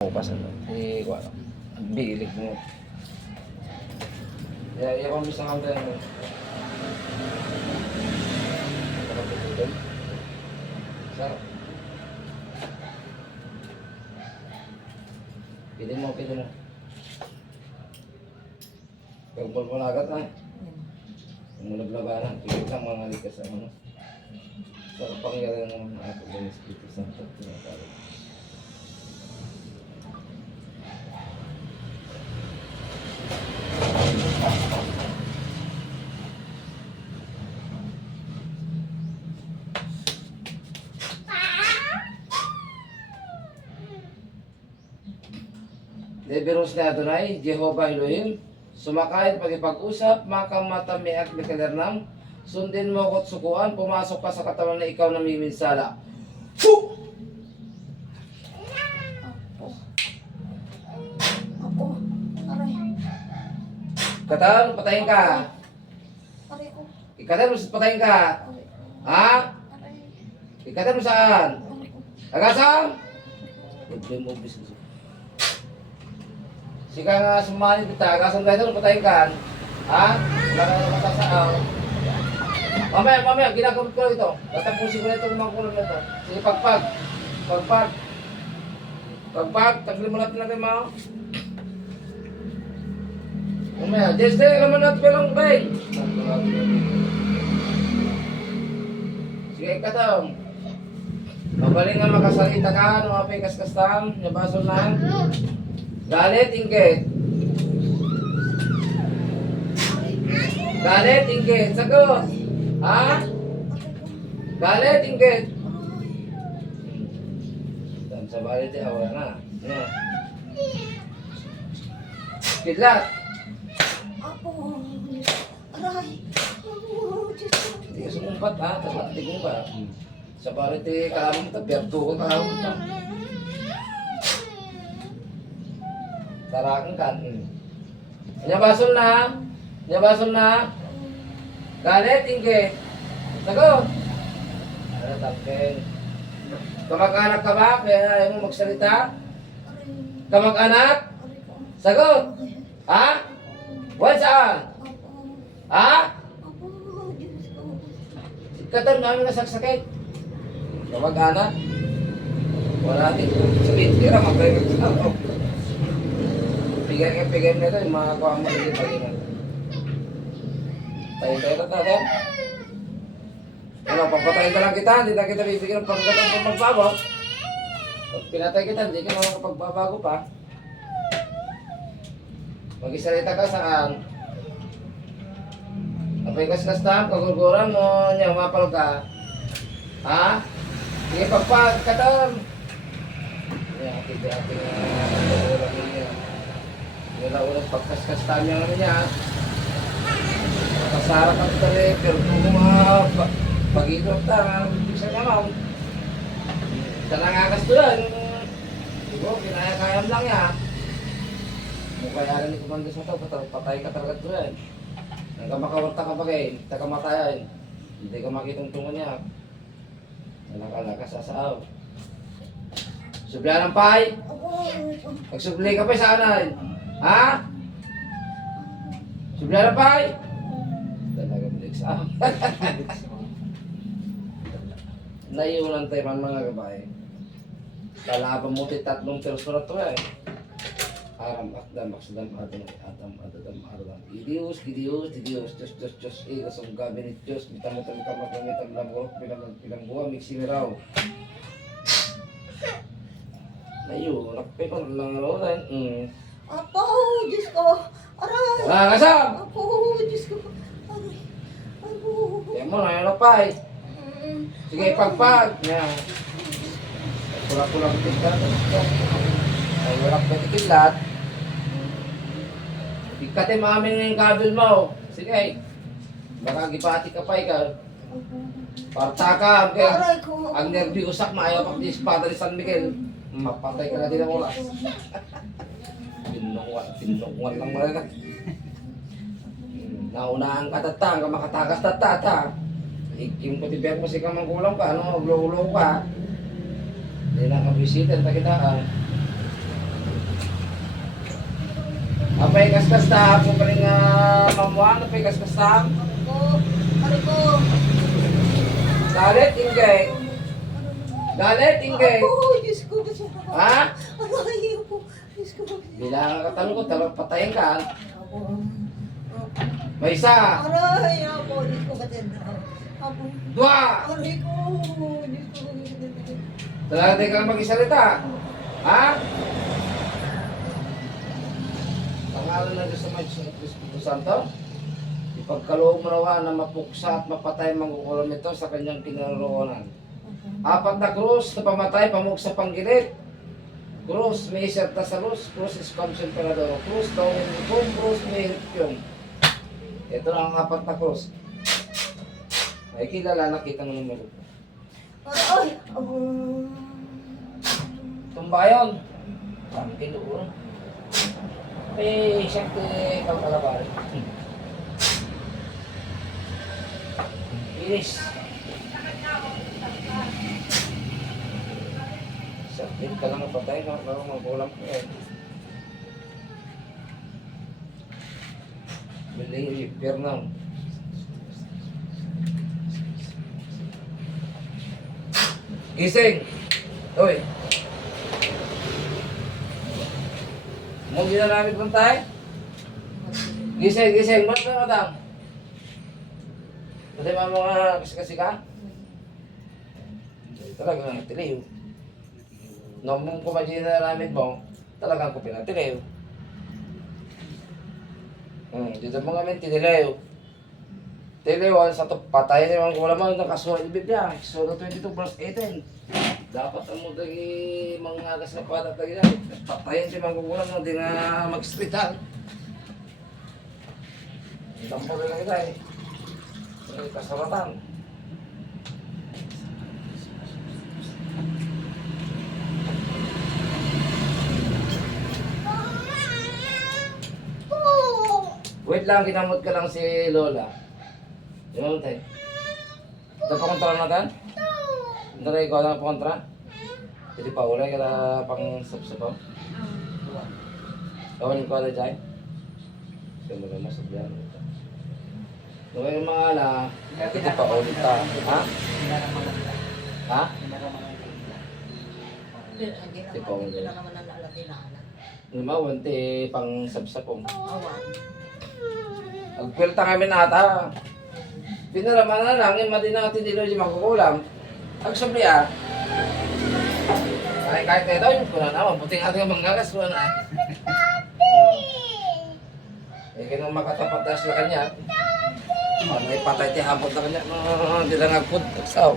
Bukas ano, si Kuya, ang bilig mo. Ya, ya kami sa kanya. Sarap. Pili mo, pili mo. Pagpul mo na agad ha. Kung mo naglabanan, pili lang mga likas sa ano. Sa pangyarihan ng ato ng Espiritu Santo. tinatawag. Deberos ni Adonai, Jehovah Elohim, sumakay pagipag-usap, makamatami at mikalernam, sundin mo ko't sukuan, pumasok ka sa katawan na ikaw na miminsala. Fu! Ako. Aray. Katawan, patayin ka. Ikatan mo, patayin ka. Ha? Ikatan mo saan? Agasam? Problem mo, business. Sika nga sumali kita, agasam tayo doon, patayin ka. Ha? Wala ka naman masasaaw. Mamaya, mamaya, ginagamit ko lang ito. Basta pusin ko na itong mga kulong na ito. Sige, pagpag. Pagpag. Pagpag, taglin mo natin natin mga. Mamaya, Jess, dahil naman natin palang bay. Sige, katong. Mabaling nga makasalita ka, ano mga pikas-kastam, nabaso na. Galit, inggit. Galit, inggit. Sagot. Ha? Galit, inggit. Dan sa balit, eh, awa na. Ano? Kidlat. Ako. Aray. Hindi ka sumumpat ha, tapos matitig mo ba? Sa balit, eh, kalamang ito, biyarto ko kalamang ito. Tarakan ka. Hmm. Nyabasol na. Nyabasol na. Galit, inggit. Sagot. Ano, tapin. Kamag-anak ka ba? Kaya ayaw mo magsalita? Kamag-anak? Sagot. Ha? Saan? Ako. Ha? Katon namin nasaksakit. Kamag-anak? Wala din. Sabihin, tira, magbayag ka. Pigay ka, pigay na ito, yung mga kuha mo, hindi pa rin. Tayo tayo na tayo. Ano, papatayin ka lang kita, hindi na kita bibigyan ng panggatang kung magbago. Pag pinatay kita, hindi ka makakapagbabago pa. Mag-isalita ka saan? Apay kas-kas tam, kaguguran mo, niya, mapal ka. Ha? Sige, pagpag, katam. Yan, hati-hati na kaguguran mo niya. Yung naunang pagkaskas tam yung ano niya. Kasara ka tali, pero kung mga pa- pag-ikot ta, ano ibig sa kamaw. Sa nangakas doon, Diba, kinaya-kayam lang niya. Mukha yan ni Kumando sa to, patay, ka talaga doon. Hanggang makawarta ka bagay, taga matayan. Hindi ka makitong tungo niya. Nalaka-laka sa saaw. Subla ng pay. Magsubli ka pa sa anan. Ha? Subla ng pay. Talaga bilig sa Naiunan tayo man mga kabae. Kalaban mo ti tatlong perso na to eh. Aram akdam aksadam adam adam adam adam. Idios, idios, idios, Diyos, Diyos, Diyos, Diyos, ang gabi ni Diyos, mitam-mitam ka magamitam lang ko, bilang bilang buwa, mixi raw. Layo, nakpe ko lang rin. Mm. Ako. Diyos ko. Aray. Ah, kasam! Ako. Diyos ko. Aray. Yan mo na, yan pay. Mm. Sige, pagpag. Yan. Pula-pulang tingkat. Ay, wala ka tikilat. Ikatin mo amin yung kabil mo. Sige. Baka gipati ka pa ikaw. Parta ka. Okay. Aray ko. Ang nervi usak maayaw pag di Padre San Miguel. Mapatay ka na din ang oras. kuha, pinukungan ng malala. Naunahan ka tata, hanggang makatakas tata, ta. Ikim ko tibiyak mo si kamangkulang ka, ano, ulo-ulo ka. Hindi na ka bisita, ta kita ka. Apay kaskas ta, ako pa rin ah, mamuan, apay kaskas ta. Ako, ako ko. Dalit, ingay. Dalit, ingay. Ako, Diyos ko, gusto ko. Ha? Ano, Bilang ka tanong ko, talagang patayin ka. May isa, Aray ako. Diyos ko. Kasi ako. dua. Aray ko. Diyos ko. Talaga di ka mag-isalita. Ha? Pangalan ng Diyos naman, Espiritu Santo. Ipagkaloob mo nawa na mapuksa at mapatay ang mangkukulam nito sa kanyang kinaroonan. Apat na krus na pamatay pamuk sa panggilit. Krus may iserta sa luz, krus is consum perador, krus daw yung krus may hirpyong. Ito lang ang apat na krus. Ay kilala nakita ng numero. Aray. Ako. Tumbayon. Ang tinuon. Eh, siyempre, kalkalabar. Iris. Sakit ka lang patay ka, parang magulang ko eh. Bili, Vietnam. Gising! Uy! Mo ginamit mo tayo? Gising, gising. Ba't ba madam? Pwede ba mga kasi ka? Talaga nga tiliw. Nung mong kumadyo na namin mo, talagang ko pinatiliw. Hmm, dito mo kami tinilew. Tiliwan sa to, patay na yung kulam mo, nakasuha yung Biblia. Sura 22 verse 18. Dapat ang mo dagi mga agas na patat na. Patayin si mga kukulang mo, di na mag-hospital. Tampo rin lang kita eh. May lang, kinamot ka lang si Lola. Di ba tayo? Ito pa kontra natin? Ito na ikaw na pa kontra? Jadi pa ulay kada pang sapsapaw? Kawan ko na dyan? Kaya mo naman sa biyan. Nung yung mga ala, hindi pa ulit ta. Ha? Ha? Hindi Tipo, naman, hindi na naman ang na anak. Lumawan, ti pang sapsapong. Awan. Agpilta kami nata. Pinaraman na lang, yung mati natin dilo yung magkukulam. Ang sabli ah. Ay, kahit ito, yung kuna naman, buting ating manggagas ko na. Eh, kinong makatapat na sa kanya. Ano, ipatay ti hapot na kanya. No, Hindi lang agpud. Sao?